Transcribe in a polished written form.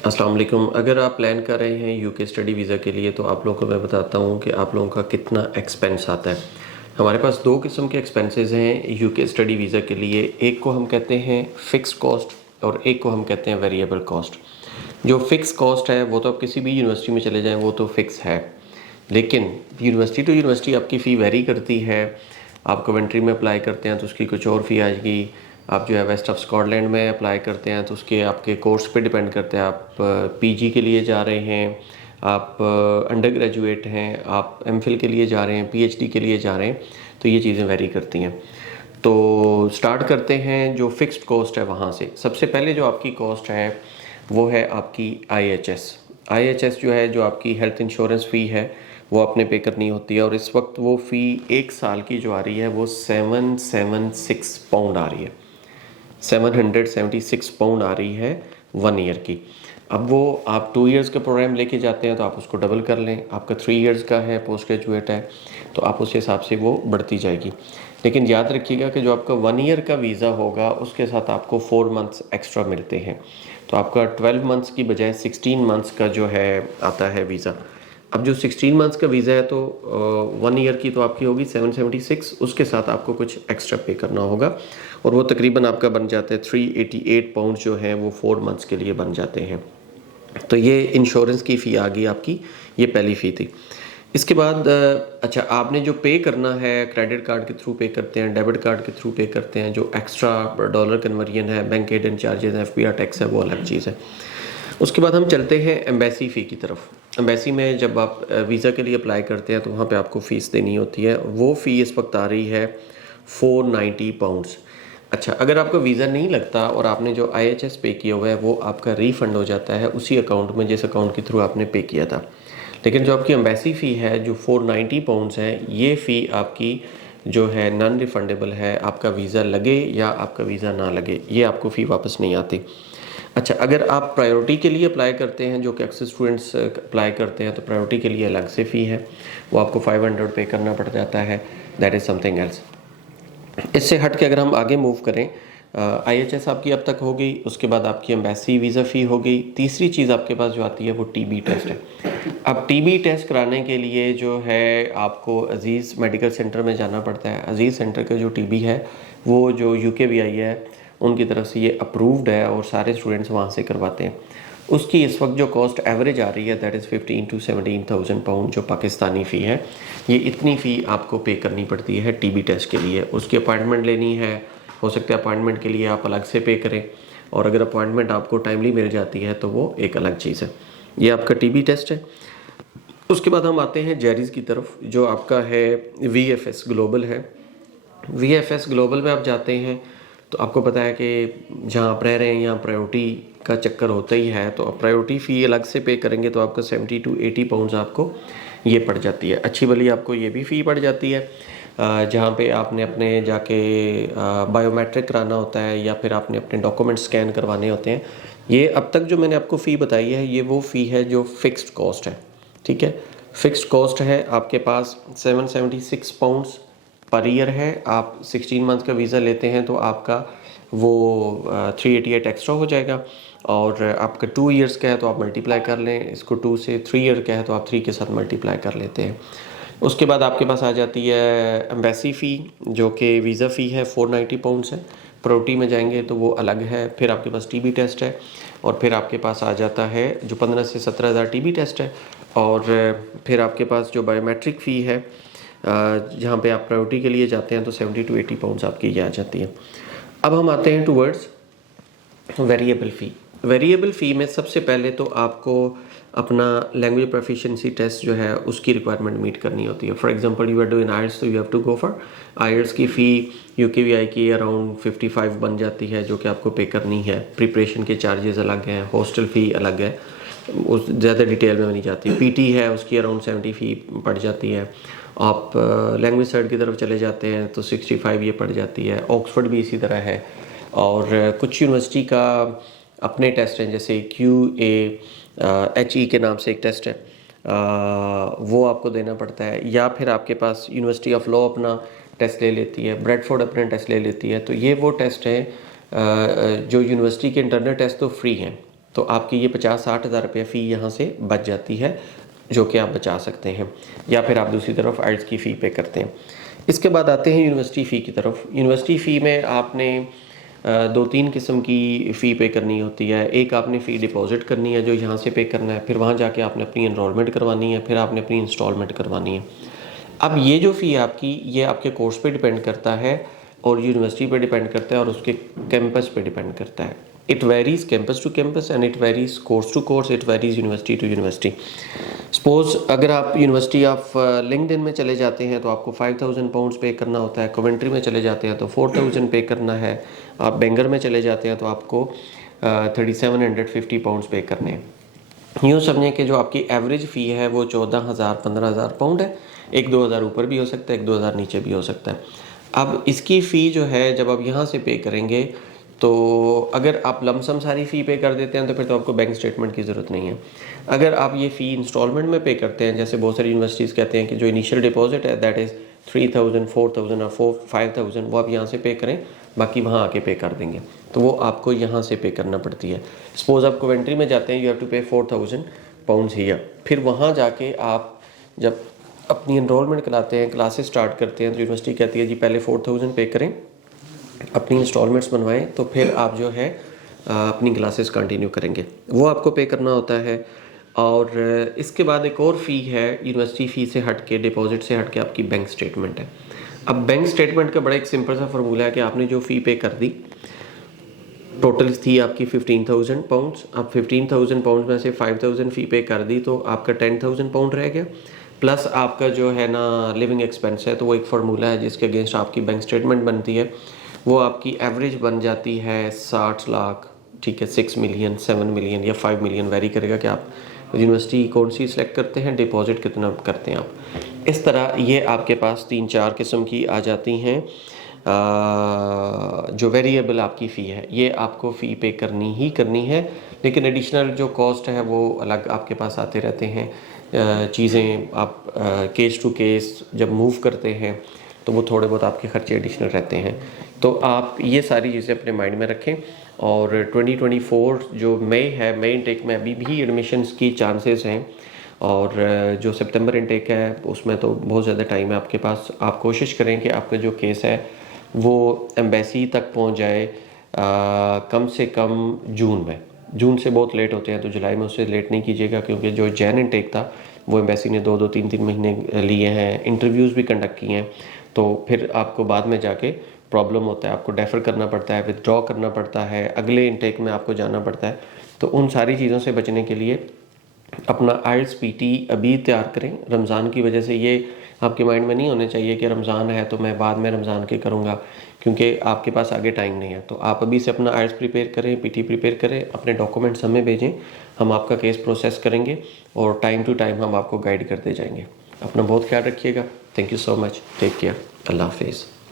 अस्सलाम वालेकुम। अगर आप प्लान कर रहे हैं यूके स्टडी वीज़ा के लिए तो आप लोगों को मैं बताता हूँ कि आप लोगों का कितना एक्सपेंस आता है। हमारे पास दो किस्म के एक्सपेंसेस हैं यूके स्टडी वीज़ा के लिए। एक को हम कहते हैं फ़िक्स कॉस्ट और एक को हम कहते हैं वेरिएबल कॉस्ट। जो फ़िक्स कॉस्ट है वो तो आप किसी भी यूनिवर्सिटी में चले जाएँ वो तो फ़िक्स है, लेकिन यूनिवर्सिटी टू यूनिवर्सिटी आपकी फ़ी वेरी करती है। आप कवेंट्री में अप्लाई करते हैं तो उसकी कुछ और फ़ी आएगी। आप जो है वेस्ट ऑफ स्कॉटलैंड में अप्लाई करते हैं तो उसके आपके कोर्स पे डिपेंड करते हैं। आप पीजी के लिए जा रहे हैं, आप अंडर ग्रेजुएट हैं, आप एमफिल के लिए जा रहे हैं, पीएचडी के लिए जा रहे हैं, तो ये चीज़ें वेरी करती हैं। तो स्टार्ट करते हैं जो फिक्स्ड कॉस्ट है वहाँ से। सबसे पहले जो आपकी कॉस्ट है वो है आपकी आईएचएस जो है, जो आपकी हेल्थ इंश्योरेंस फ़ी है वो आपने पे करनी होती है। और इस वक्त वो फ़ी एक साल की जो आ रही है वो 776 पाउंड आ रही है। 776 पाउंड आ रही है 1 ईयर की। अब वो आप 2 ईयर्स का प्रोग्राम लेके जाते हैं तो आप उसको डबल कर लें। आपका 3 ईयर्स का है, पोस्ट ग्रेजुएट है, तो आप उस हिसाब से वो बढ़ती जाएगी। लेकिन याद रखिएगा कि जो आपका 1 ईयर का वीज़ा होगा उसके साथ आपको 4 मंथ्स एक्स्ट्रा मिलते हैं। तो आपका 12 मंथ्स की बजाय 16 मंथ्स का जो है आता है वीज़ा। अब जो 16 मंथ्स का वीज़ा है तो 1 ईयर की तो आपकी होगी 776, उसके साथ आपको कुछ एक्स्ट्रा पे करना होगा और वो तकरीबन आपका बन जाता है 388 पाउंड जो है वो 4 मंथ्स के लिए बन जाते हैं। तो ये इंश्योरेंस की फ़ी आ गई आपकी, ये पहली फ़ी थी। इसके बाद अच्छा, आपने जो पे करना है क्रेडिट कार्ड के थ्रू पे करते हैं, डेबिट कार्ड के थ्रू पे करते हैं, जो एक्स्ट्रा डॉलर कन्वर्जन है, बैंक हिडन चार्जेस है, एफबीआर टैक्स है, वो अलग चीज़ है। उसके बाद हम चलते हैं एम्बेसी फ़ी की तरफ। एम्बेसी में जब आप वीज़ा के लिए अप्लाई करते हैं तो वहाँ पे आपको फ़ीस देनी होती है। वो फ़ी इस वक्त आ रही है 490 पाउंड्स। अच्छा, अगर आपका वीज़ा नहीं लगता और आपने जो आईएचएस पे किया हुआ है वो आपका रिफ़ंड हो जाता है उसी अकाउंट में जिस अकाउंट के थ्रू आपने पे किया था। लेकिन जो आपकी एम्बेसी फ़ी है जो 490 पाउंड्स है, ये फ़ी आपकी जो है नॉन रिफंडेबल है। आपका वीज़ा लगे या आपका वीज़ा ना लगे, ये आपको फ़ी वापस नहीं आती। अच्छा, अगर आप प्रायोरिटी के लिए अप्लाई करते हैं, जो कि अक्सर स्टूडेंट्स अप्लाई करते हैं, तो प्रायोरिटी के लिए अलग से फ़ी है, वो आपको 500 पे करना पड़ जाता है। That is something else. इससे हट के अगर हम आगे मूव करें, आईएचएस आपकी अब तक हो गई, उसके बाद आपकी एम्बेसी वीज़ा फ़ी हो गई। तीसरी चीज़ आपके पास जो आती है वो टीबी टेस्ट है। अब टीबी टेस्ट कराने के लिए जो है आपको अजीज़ मेडिकल सेंटर में जाना पड़ता है। अजीज़ सेंटर का जो टीबी है वो जो यूकेवीआई है उनकी तरफ से ये अप्रूव्ड है और सारे स्टूडेंट्स वहाँ से करवाते हैं। उसकी इस वक्त जो कॉस्ट एवरेज आ रही है दैट इज़ 15 to 17,000 पाउंड जो पाकिस्तानी फ़ी है। ये इतनी फ़ी आपको पे करनी पड़ती है टीबी टेस्ट के लिए। उसकी अपॉइंटमेंट लेनी है, हो सकता है अपॉइंटमेंट के लिए आप अलग से पे करें, और अगर अपॉइंटमेंट आपको टाइमली मिल जाती है तो वो एक अलग चीज़ है। ये आपका टीबी टेस्ट है। उसके बाद हम आते हैं जेरीज़ की तरफ, जो आपका है वीएफएस ग्लोबल है। वीएफएस ग्लोबल में आप जाते हैं तो आपको पता है कि जहाँ आप रह रहे हैं यहाँ प्रायोरिटी का चक्कर होता ही है, तो आप प्रायोरिटी फ़ी अलग से पे करेंगे तो आपको 70 to 80 पाउंड्स आपको ये पड़ जाती है। अच्छी भली आपको ये भी फ़ी पड़ जाती है जहाँ पे आपने अपने जाके बायोमेट्रिक कराना होता है या फिर आपने अपने डॉक्यूमेंट स्कैन करवाने होते हैं। ये अब तक जो मैंने आपको फ़ी बताई है ये वो फ़ी है जो फिक्स्ड कॉस्ट है, ठीक है। फिक्स्ड कॉस्ट है आपके पास 776 पाउंड्स पर ईयर है। आप 16 मंथ का वीज़ा लेते हैं तो आपका वो 388 एक्स्ट्रा हो जाएगा, और आपका 2 ईयर्स का है तो आप मल्टीप्लाई कर लें इसको 2 से, 3 ईयर का है तो आप 3 के साथ मल्टीप्लाई कर लेते हैं। उसके बाद आपके पास आ जाती है एम्बेसी फ़ी, जो कि वीज़ा फ़ी है 490 पाउंड्स है। प्रायोरिटी में जाएंगे तो वो अलग है। फिर आपके पास टीबी टेस्ट है, और फिर आपके पास आ जाता है जो 15 से 17,000 टीबी टेस्ट है, और फिर आपके पास जो बायोमेट्रिक फ़ी है जहाँ पे आप प्रायोरिटी के लिए जाते हैं तो 70 to 80 पाउंड्स आपकी ये आ जाती है। अब हम आते हैं टूवर्ड्स वेरिएबल फ़ी। वेरिएबल फ़ी में सबसे पहले तो आपको अपना लैंग्वेज प्रोफिशिएंसी टेस्ट जो है उसकी रिक्वायरमेंट मीट करनी होती है। For example you are doing IELTS तो you have to go for IELTS की फ़ी यूकेवीआई की अराउंड 55 बन जाती है, जो कि आपको पे करनी है। प्रिपरेशन के चार्जेस अलग हैं, हॉस्टल फ़ी अलग है, उस ज़्यादा डिटेल में नहीं जाती। पीटी है उसकी अराउंड 70 फ़ी पड़ जाती है। आप लैंग्वेज साइड की तरफ चले जाते हैं तो 65 ये पड़ जाती है। ऑक्सफोर्ड भी इसी तरह है, और कुछ यूनिवर्सिटी का अपने टेस्ट हैं, जैसे QAHE के नाम से एक टेस्ट है, वो आपको देना पड़ता है। या फिर आपके पास यूनिवर्सिटी ऑफ लॉ अपना टेस्ट ले लेती है, ब्रेडफोर्ड अपना टेस्ट ले लेती है। तो ये वो टेस्ट हैं जो यूनिवर्सिटी के इंटरनल टेस्ट तो फ्री हैं, तो आपकी ये 50-60 हज़ार रुपये फ़ी यहाँ से बच जाती है, जो कि आप बचा सकते हैं, या फिर आप दूसरी तरफ आइल्स की फ़ी पे करते हैं। इसके बाद आते हैं यूनिवर्सिटी फ़ी की तरफ। यूनिवर्सिटी फ़ी में आपने 2-3 किस्म की फ़ी पे करनी होती है। एक आपने फ़ी डिपॉज़िट करनी है जो यहाँ से पे करना है, फिर वहाँ जाके आपने अपनी एनरोलमेंट करवानी है, फिर आपने अपनी इंस्टॉलमेंट करवानी है। अब ये जो फ़ी आपकी, ये आपके कोर्स पे डिपेंड करता है और यूनिवर्सिटी पे डिपेंड करता है और उसके कैंपस पे डिपेंड करता है। It varies campus to campus and it varies course to course, it varies university to university. Suppose अगर आप यूनिवर्सिटी ऑफ लिंक्डइन में चले जाते हैं तो आपको 5000 पाउंड्स पे करना होता है, कॉवेंट्री में चले जाते हैं तो 4000 पे करना है, आप बेंगर में चले जाते हैं तो आपको 3750 पाउंड्स पे करने हैं। यूँ समझें कि जो आपकी एवरेज फ़ी है वो 14,000-15,000 पाउंड है। 1-2 हज़ार ऊपर भी हो सकता है, 1-2 हज़ार नीचे भी हो सकता है। अब इसकी फ़ी जो है जब आप यहाँ से पे करेंगे, तो अगर आप लमसम सारी फ़ी पे कर देते हैं तो फिर तो आपको बैंक स्टेटमेंट की ज़रूरत नहीं है। अगर आप ये फ़ी इंस्टॉलमेंट में पे करते हैं, जैसे बहुत सारी यूनिवर्सिटीज़ कहते हैं कि जो इनिशियल डिपॉजिट है दैट इज़ 3000, 4000 और 5000 वो आप यहाँ से पे करें, बाकी वहाँ आके पे कर देंगे, तो वो आपको यहाँ से पे करना पड़ती है। सपोज़ आप कॉवेंट्री में जाते हैं, यू हैव टू पे 4000 पाउंड्स हियर। फिर वहाँ जाके आप जब अपनी एनरोलमेंट कराते हैं, क्लासेस स्टार्ट करते हैं, तो यूनिवर्सिटी कहती है जी पहले 4000 पे करें, अपनी इंस्टॉलमेंट्स बनवाएं, तो फिर आप जो है अपनी क्लासेस कंटिन्यू करेंगे, वो आपको पे करना होता है। और इसके बाद एक और फ़ी है यूनिवर्सिटी फ़ी से हट के, डिपॉजिट से हट के आपकी बैंक स्टेटमेंट है। अब बैंक स्टेटमेंट का बड़ा एक सिंपल सा फार्मूला है कि आपने जो फ़ी पे कर दी, टोटल थी आपकी 15,000 पाउंड्स। अब 15,000 पाउंड्स में से 5,000 फ़ी पे कर दी तो आपका 10,000 पाउंड रह गया, प्लस आपका जो है ना लिविंग एक्सपेंस है, तो वो एक फार्मूला है जिसके अगेंस्ट आपकी बैंक स्टेटमेंट बनती है। वो आपकी एवरेज बन जाती है 60 लाख, ठीक है, 6 मिलियन, 7 मिलियन या 5 मिलियन, वेरी करेगा कि आप यूनिवर्सिटी कौन सी सिलेक्ट करते हैं, डिपॉजिट कितना करते हैं आप। इस तरह ये आपके पास 3-4 किस्म की आ जाती हैं। जो वेरिएबल आपकी फ़ी है, ये आपको फ़ी पे करनी ही करनी है, लेकिन एडिशनल जो कॉस्ट है वो अलग आपके पास आते रहते हैं। चीज़ें आप केस टू केस जब मूव करते हैं तो वो थोड़े बहुत आपके खर्चे एडिशनल रहते हैं। तो आप ये सारी चीज़ें अपने माइंड में रखें। और 2024 जो मई है, मई इनटेक में अभी भी एडमिशन्स की चांसेस हैं, और जो सितंबर इनटेक है उसमें तो बहुत ज़्यादा टाइम है आपके पास। आप कोशिश करें कि आपका जो केस है वो एम्बेसी तक पहुंच जाए कम से कम जून में। जून से बहुत लेट होते हैं तो जुलाई में उससे लेट नहीं कीजिएगा, क्योंकि जो जैन इनटेक था वो एम्बेसी ने 2-2, 3-3 महीने लिए हैं, इंटरव्यूज़ भी कंडक्ट किए हैं, तो फिर आपको बाद में जाके प्रॉब्लम होता है, आपको डेफर करना पड़ता है, विथड्रॉ करना पड़ता है, अगले इनटेक में आपको जाना पड़ता है। तो उन सारी चीज़ों से बचने के लिए अपना आइल्स पीटी अभी तैयार करें। रमज़ान की वजह से ये आपके माइंड में नहीं होने चाहिए कि रमज़ान है तो मैं बाद में रमज़ान के करूँगा, क्योंकि आपके पास आगे टाइम नहीं है। तो आप अभी से अपना आइल्स प्रिपेयर करें, पीटी प्रिपेयर करें, अपने डॉक्यूमेंट्स हमें भेजें, हम आपका केस प्रोसेस करेंगे और टाइम टू टाइम हम आपको गाइड करते जाएंगे। अपना बहुत ख्याल रखिएगा। Thank you so much, take care, अल्लाह हाफिज़।